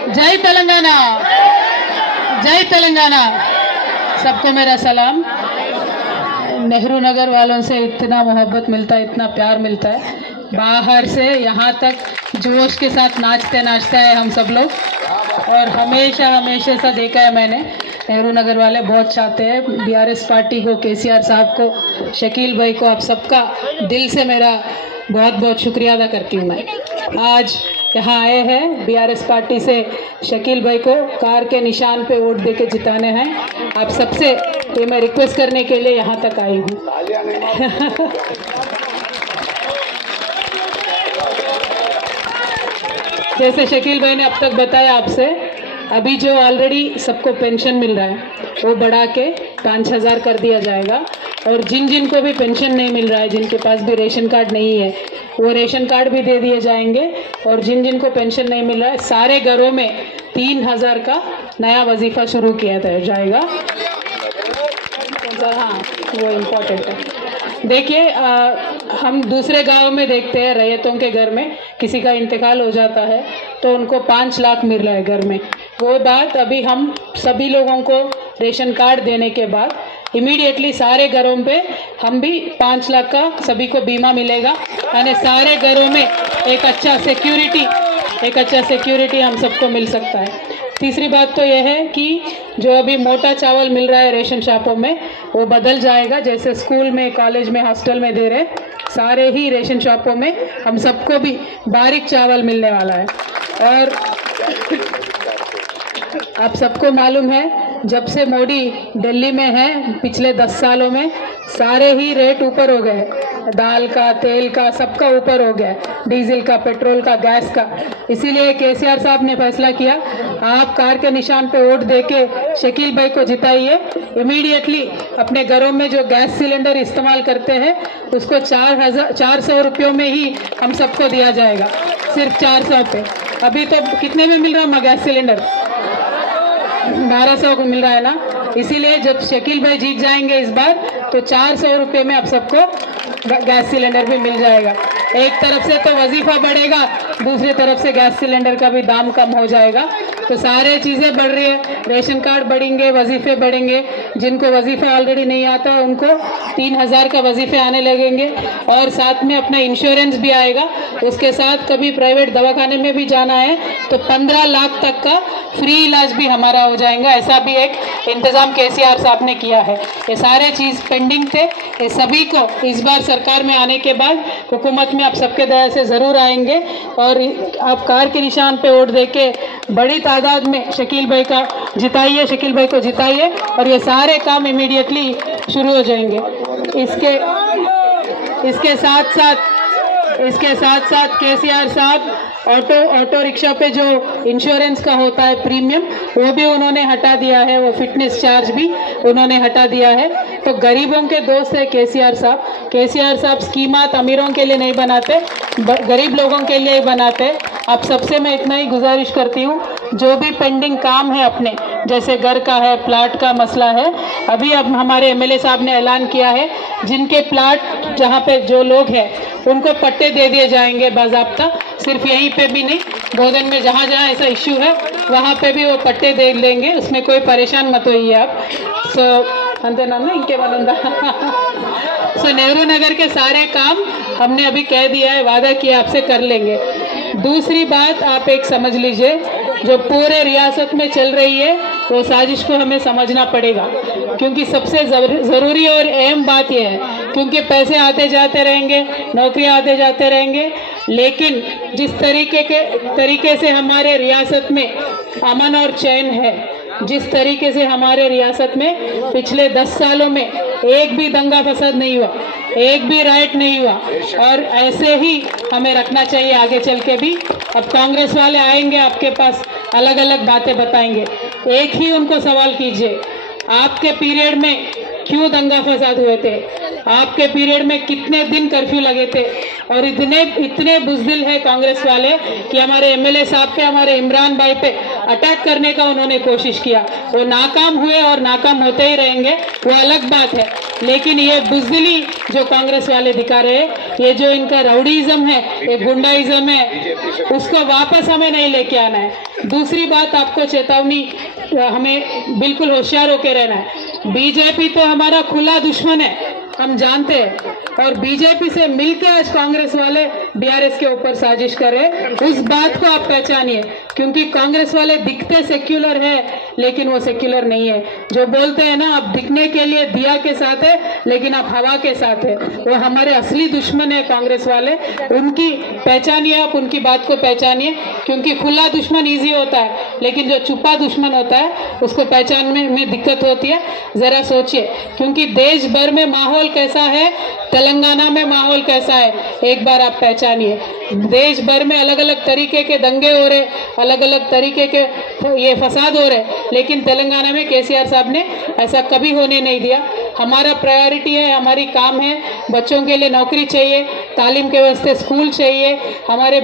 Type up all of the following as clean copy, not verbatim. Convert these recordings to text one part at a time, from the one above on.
जय तेलंगाना, जय तेलंगाना। सबको मेरा सलाम। नेहरू नगर वालों से इतना मोहब्बत मिलता है, इतना प्यार मिलता है, बाहर से यहाँ तक जोश के साथ नाचते नाचते हैं हम सब लोग। और हमेशा हमेशा से देखा है मैंने, नेहरू नगर वाले बहुत चाहते हैं बीआरएस पार्टी को, केसीआर साहब को, शकील भाई को, आप सबका दिल से मेरा बहुत बहुत शुक्रिया अदा करती हूँ। मैं आज यहाँ आए हैं बीआरएस पार्टी से शकील भाई को कार के निशान पे वोट देके जिताने हैं। आप सबसे ये मैं रिक्वेस्ट करने के लिए यहाँ तक आई हूँ। जैसे शकील भाई ने अब तक बताया आपसे, अभी जो ऑलरेडी सबको पेंशन मिल रहा है वो बढ़ा के 5,000 कर दिया जाएगा। और जिन जिन को भी पेंशन नहीं मिल रहा है, जिनके पास भी रेशन कार्ड नहीं है, वो रेशन कार्ड भी दे दिए जाएंगे। और जिन जिन को पेंशन नहीं मिल रहा है, सारे घरों में 3,000 का नया वजीफा शुरू किया जाएगा। हाँ, वो इम्पोर्टेंट है। देखिए, हम दूसरे गांव में देखते हैं, रैयतों के घर में किसी का इंतकाल हो जाता है तो उनको 5 लाख मिल रहा है घर में। वो बात अभी हम सभी लोगों को रेशन कार्ड देने के बाद इमीडिएटली सारे घरों पे हम भी 5 लाख का सभी को बीमा मिलेगा, यानी सारे घरों में एक अच्छा सिक्योरिटी हम सबको मिल सकता है। तीसरी बात तो यह है कि जो अभी मोटा चावल मिल रहा है रेशन शॉपों में, वो बदल जाएगा। जैसे स्कूल में, कॉलेज में, हॉस्टल में दे रहे, सारे ही रेशन शॉपों में हम सबको भी बारीक चावल मिलने वाला है। और आप सबको मालूम है, जब से मोदी दिल्ली में है, पिछले 10 सालों में सारे ही रेट ऊपर हो गए, दाल का, तेल का, सबका ऊपर हो गया, डीजल का, पेट्रोल का, गैस का। इसीलिए केसीआर साहब ने फैसला किया, आप कार के निशान पे वोट देके शकील भाई को जिताइए। इमीडिएटली अपने घरों में जो गैस सिलेंडर इस्तेमाल करते हैं उसको 400 रुपयों में ही हम सबको दिया जाएगा, सिर्फ 400 पे। अभी तो कितने में मिल रहा है गैस सिलेंडर? 1200 को मिल रहा है ना। इसीलिए जब शकील भाई जीत जाएंगे इस बार, तो 400 रुपये में आप सबको गैस सिलेंडर भी मिल जाएगा। एक तरफ से तो वजीफा बढ़ेगा, दूसरी तरफ से गैस सिलेंडर का भी दाम कम हो जाएगा। तो सारे चीज़ें बढ़ रही है, रेशन कार्ड बढ़ेंगे, वजीफे बढ़ेंगे। जिनको वजीफा ऑलरेडी नहीं आता है उनको 3,000 का वजीफे आने लगेंगे। और साथ में अपना इंश्योरेंस भी आएगा। उसके साथ कभी प्राइवेट दवाखाने में भी जाना है तो 15 लाख तक का फ्री इलाज भी हमारा हो जाएगा। ऐसा भी एक इंतज़ाम केसीआर साहब ने किया है। ये सारे चीज़ पेंडिंग थे, ये सभी को इस बार सरकार में आने के बाद हुकूमत में आप सबके दया से ज़रूर आएंगे। और आप कार के निशान पे वोट देके बड़ी तादाद में शकील भाई का जिताइए, शकील भाई को जिताइए, और ये सारे काम इमीडिएटली शुरू हो जाएंगे। इसके साथ साथ केसीआर साहब ऑटो रिक्शा पे जो इंश्योरेंस का होता है प्रीमियम, वो भी उन्होंने हटा दिया है, वो फिटनेस चार्ज भी उन्होंने हटा दिया है। तो गरीबों के दोस्त है केसीआर साहब। केसीआर साहब स्कीमात अमीरों के लिए नहीं बनाते, गरीब लोगों के लिए ही बनाते। आप सबसे मैं इतना ही गुजारिश करती हूँ, जो भी पेंडिंग काम है अपने, जैसे घर का है, प्लाट का मसला है, अभी अब हमारे एमएलए साहब ने ऐलान किया है, जिनके प्लाट जहाँ पे जो लोग हैं उनको पट्टे दे दिए जाएंगे बाज़ाब्ता। सिर्फ यहीं पे भी नहीं, बोधन में जहाँ जहाँ ऐसा इश्यू है वहाँ पे भी वो पट्टे दे लेंगे, उसमें कोई परेशान मत होइए आप। अंते नाम ना इनके बनूंगा। नेहरू नगर के सारे काम हमने अभी कह दिया है, वादा किया आपसे कर लेंगे। दूसरी बात आप एक समझ लीजिए, जो पूरे रियासत में चल रही है वो साजिश को हमें समझना पड़ेगा, क्योंकि सबसे ज़रूरी और अहम बात यह है, क्योंकि पैसे आते जाते रहेंगे, नौकरियां आते जाते रहेंगे, लेकिन जिस तरीके से हमारे रियासत में अमन और चैन है, जिस तरीके से हमारे रियासत में पिछले 10 सालों में एक भी दंगा फसाद नहीं हुआ, एक भी राइट नहीं हुआ, और ऐसे ही हमें रखना चाहिए आगे चल के भी। अब कांग्रेस वाले आएंगे आपके पास, अलग अलग बातें बताएंगे। एक ही उनको सवाल कीजिए, आपके पीरियड में क्यों दंगा फसाद हुए थे? आपके पीरियड में कितने दिन कर्फ्यू लगे थे? और इतने बुज़दिल है कांग्रेस वाले कि हमारे एमएलए साहब पे, हमारे इमरान भाई पे अटैक करने का उन्होंने कोशिश किया। वो नाकाम हुए और नाकाम होते ही रहेंगे, वो अलग बात है। लेकिन ये बुजदिली जो कांग्रेस वाले दिखा रहे हैं, ये जो इनका राउडीइज्म है, ये गुंडाइज्म है, उसको वापस हमें नहीं लेके आना है। दूसरी बात, आपको चेतावनी, हमें बिल्कुल होशियार होकर रहना है। बीजेपी तो हमारा खुला दुश्मन है, हम जानते हैं, और बीजेपी से मिलकर आज कांग्रेस वाले बीआरएस के ऊपर साजिश कर रहे हैं। उस बात को आप पहचानिए, क्योंकि कांग्रेस वाले दिखते सेक्युलर है लेकिन वो सेक्युलर नहीं है। जो बोलते हैं ना, आप दिखने के लिए दिया के साथ है लेकिन आप हवा के साथ है, वो हमारे असली दुश्मन है कांग्रेस वाले। उनकी पहचानिए, आप उनकी बात को पहचानिए, क्योंकि खुला दुश्मन इजी होता है लेकिन जो छुपा दुश्मन होता है उसको पहचानने में दिक्कत होती है। जरा सोचिए, क्योंकि देश भर में माहौल कैसा है, तेलंगाना में माहौल कैसा है, एक बार आप पहचानिए। देश भर में अलग अलग तरीके के दंगे हो रहे, अलग अलग तरीके के ये फसाद हो रहे, लेकिन तेलंगाना में केसीआर साहब ने ऐसा कभी होने नहीं दिया। हमारा प्रायोरिटी है, हमारी काम है, बच्चों के लिए नौकरी चाहिए, तालीम के वास्ते स्कूल चाहिए, हमारे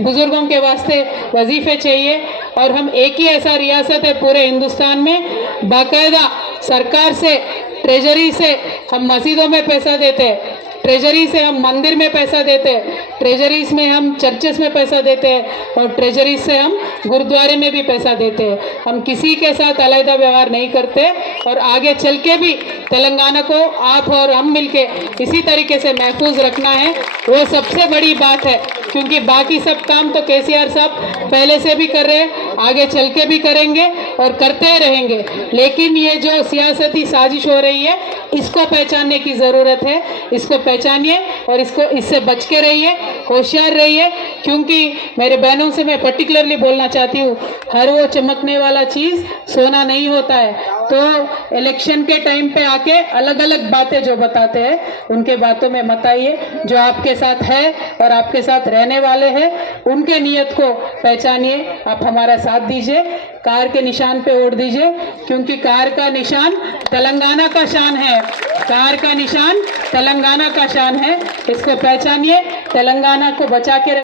बुजुर्गों के वास्ते वजीफे चाहिए। और हम एक ही ऐसा रियासत है पूरे हिंदुस्तान में, बाकायदा सरकार से, ट्रेजरी से हम मस्जिदों में पैसा देते हैं, ट्रेजरी से हम मंदिर में पैसा देते हैं, ट्रेजरीज में हम चर्चेस में पैसा देते हैं, और ट्रेजरीज से हम गुरुद्वारे में भी पैसा देते हैं। हम किसी के साथ अलग व्यवहार नहीं करते, और आगे चल के भी तेलंगाना को आप और हम मिलके इसी तरीके से महफूज रखना है। वो सबसे बड़ी बात है, क्योंकि बाकी सब काम तो केसीआर साहब पहले से भी कर रहे हैं, आगे चल के भी करेंगे और करते रहेंगे। लेकिन ये जो सियासती साजिश हो रही है, इसको पहचानने की ज़रूरत है। इसको पहचानिए और इससे बच के रहिए, होशियार रहिए, क्योंकि मेरे बहनों से मैं पर्टिकुलरली बोलना चाहती हूँ, हर वो चमकने वाला चीज़ सोना नहीं होता है। तो इलेक्शन के टाइम पे आके अलग अलग बातें जो बताते हैं, उनके बातों में मत आइए। जो आपके साथ है और आपके साथ रहने वाले हैं, उनके नियत को पहचानिए, आप हमारा साथ दीजिए, कार के निशान पे वोट दीजिए, क्योंकि कार का निशान तेलंगाना का शान है, कार का निशान तेलंगाना का शान है। इसको पहचानिए, तेलंगाना को बचा के